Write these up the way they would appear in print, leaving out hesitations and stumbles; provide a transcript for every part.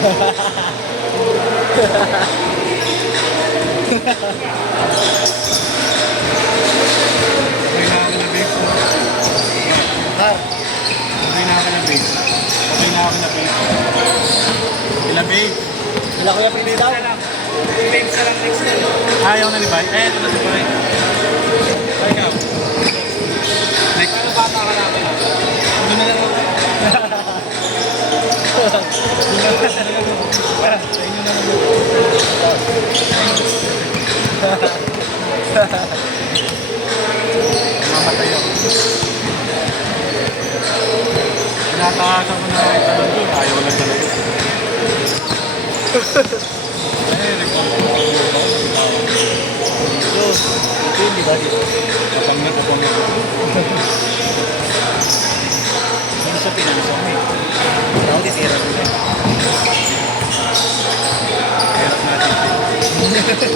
Har. Okay na ako na babe. Okay na ako na babe. Ila babe. Ila kuya pili daw. Babe sa lang next na. Ayaw na ni Bay. Ito na si Bay. Bay ka. Next ano bata ka namin. Doon na lang. Sa inyo na lang. Mamatay ako. Tinatakasan ko na itanong doon. Ayaw lang talaga. Ito hindi ba dito? Kapag na. Hindi siya pinansong eh. Ako titira ko eh. Hirap natin.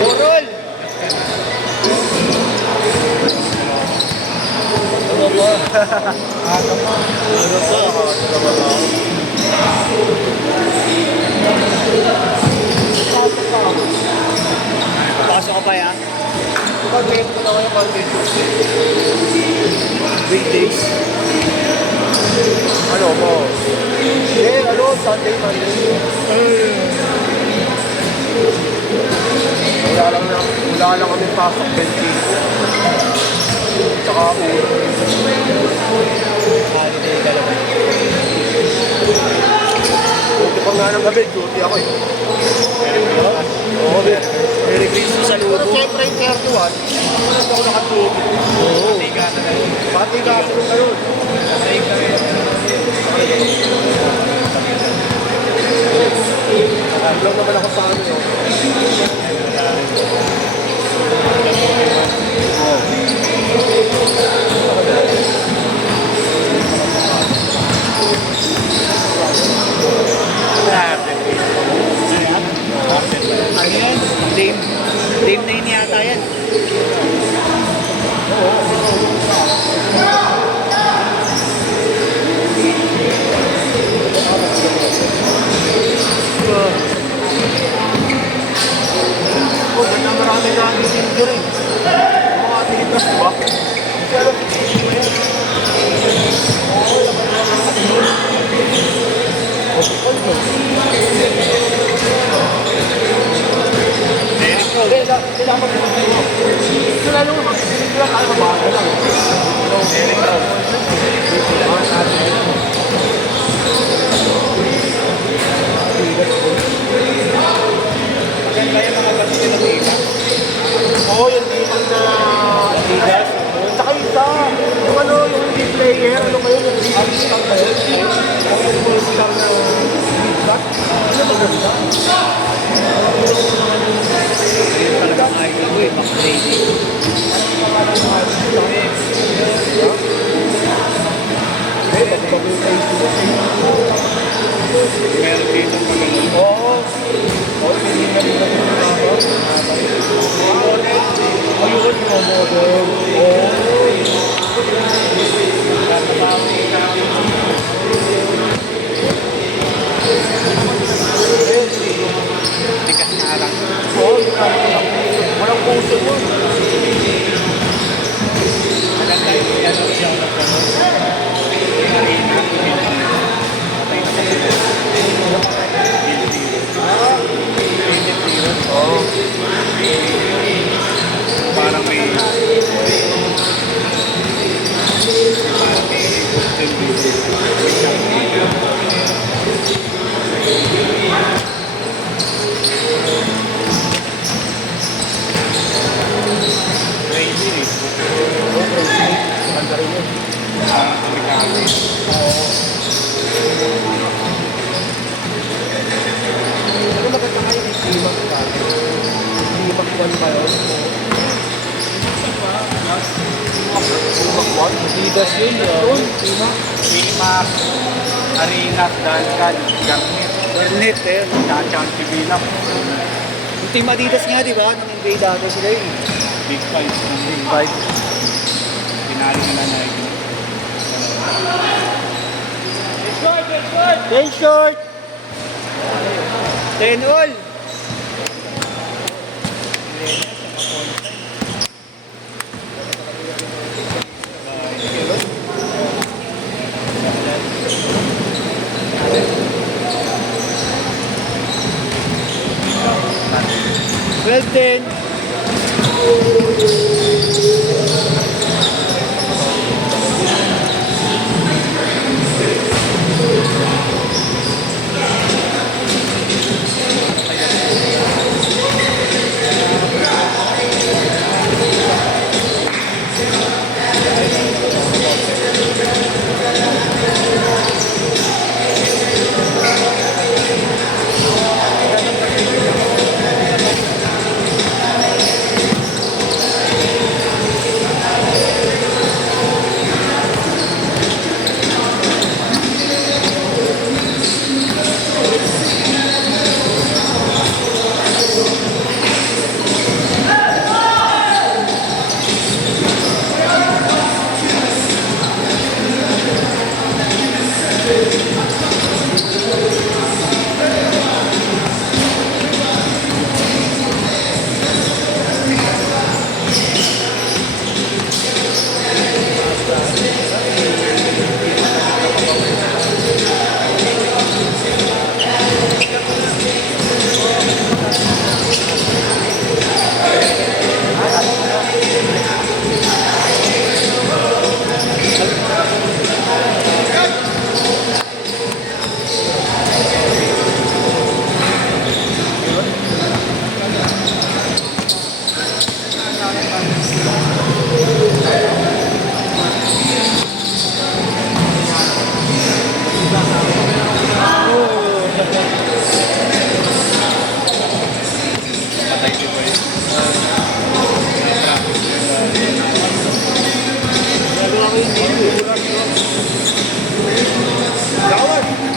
Burol! Ano ba? Aga mo. Ano ba? Pasok ka pa ya? Pag-wait ko na kayo Monday, Tuesday. Weekdays. Ano mo? Sunday, Monday. Wala lang kami pasok 20. Tsaka ulo. Holiday ka naman. Buti pa nga ng gabi, duty ako eh. Oo, Merry Christmas sa Pero lubo. siyempre yung 31, hindi ako nakatulog. Oo. Pati ka ako nung ganun. Nakablang naman ako sa ano yun. Ano yan? Dame 9 yata yan. Oh, ganda marami na ang hindi rin. Mga atigas, di ba? Pero, Oo, yung tipang na Adidas. Tsaka isa, yung ano, yung hindi player, ano kayo, yung Armstrong kayo. Yung full star na Adidas. Ano maganda? Yun talaga ang idol ko eh, Max Brady. Eh, bago-bago yung kayo Meron dito ang pagkakas. Oo. Oo, hindi na rin natin yung ako. Ayun, yung model. Oo. Tikas na lang. Oo, walang puso mo. Maganda yung yan ang siya ng kanon. Yung arena, patay na Oo. parang may ba yun? Adidas yun, yun. Primax, Arinas, Duncan, Garnet. Garnet eh. Tsaka Chibilang. Yung team Adidas nga, di ba? Nung invade dati sila yun. Big Five. Big Five. Pinalo nila Nike. Ten short! 10 all! Well, 10.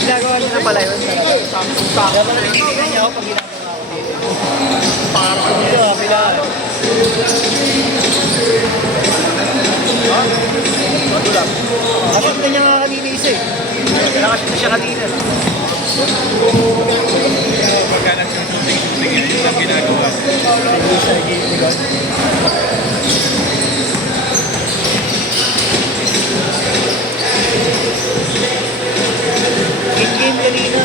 Ginagawa niyo na pala yun. Kaya pala naiintindihan niyo ako pag ginagawa ko dito. Parang dito, kapila. Kapag na niya nga kanina isa eh. Nakasit na siya kanina. Pagka nagsusunting-sunting yan, yun ang ginagawa. Game kanina.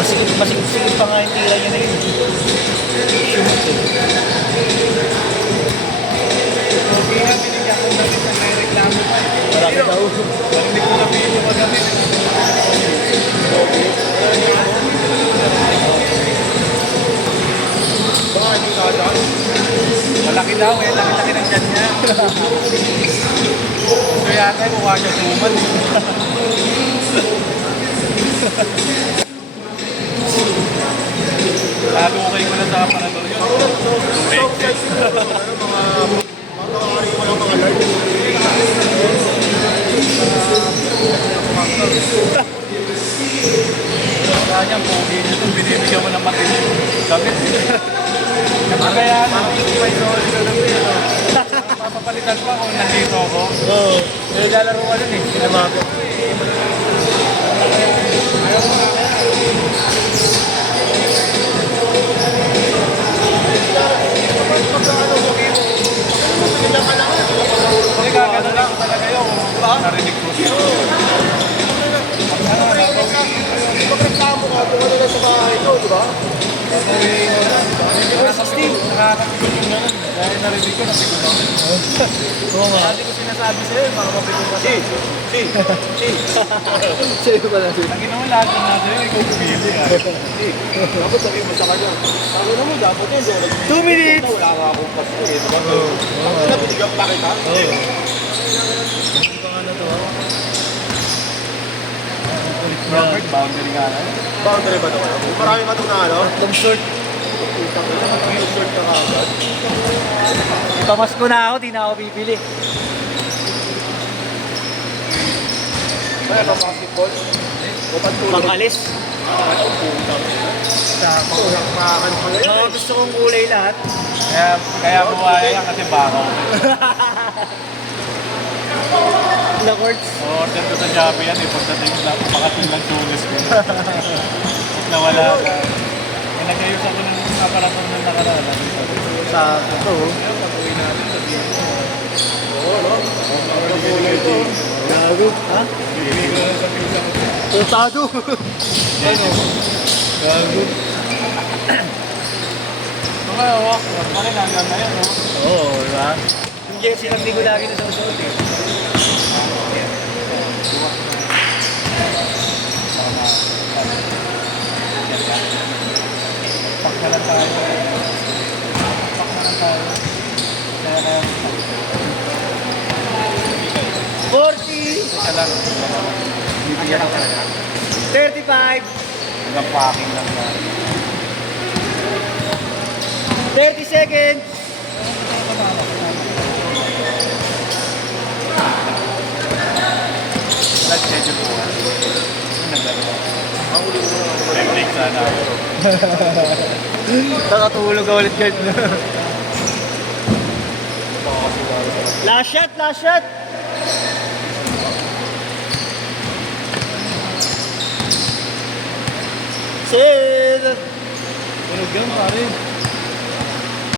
Masikip pa nga yung tira niya na yun. Shumot eh. Okay nga, binigyan ko na rin ng may reklamo pa. Marami daw. Hindi ko sabihin mo magamit. Malaki daw eh, laki-laki ng dyan niya. So yata yung mukha siya suman. Lalo kayo ko na sa panadol yun. Kaya pogi nyo ito, binibigyan mo ng matindi. Gamit. Kaya papapalitan pa kung nandito ako. Oo. Lalaro ka dun eh. Pinamago. Hindi gagano lang talaga yun. Narinig ko siya. Pagreklamo ka, kung ano na sa bahay ko, di ba? Nakakapit yung ganun. Dahil narinig ko, napikot ako. Oo nga. Hindi ko sinasabi sa'yo, baka mapikot ka sa'yo. Sa'yo pala sa'yo. Ang ginawa lahat ng natin yun, ikaw pumili. Dapat sabihin mo sa kanya. Sabi na mo, dapat yun, dahil 2 minutes! wala ka akong pasto eh, di ba? Ang nabinigyan pa kita. Robert, boundary nga lang. Boundary ba naman? Marami ba ito na ano? Long short. Putang ina, mag-short ka agad. Ipamasko na ako, di na ako bibili. Kaya basketball. Butang tulog. Pang-alis. Kulang makan pa ngayon. Mga gusto kong kulay lahat. Kaya buwaya yan kasi bakaw. Na quartz. Order ko sa Shopee yan eh. Pagdating na, makating lang tulis ko. Nawala ka. Nag-ayos ako ng aparator ng nakaraan. Sa ito. Kaya pag-uwi natin, sabihin ko. Oo, no? Gago. Ha? Bibili ko lang sa pizza ko. Tostado. Gago. Okay, walk. Bakit hanggang na yan, no? Oo, diba? Yung jersey lang di ko lagi na susuot eh. Pak na lang tayo. Pak na lang tayo. Kaya 40! isa lang. Bibigyan ako. 35! Hanggang packing lang yan. 30 seconds! Nag-schedule ko. Naglaro. Break sana ako. Nakatulog ka ulit guard na. Last shot, last shot! Sid! Tulog yan, pare.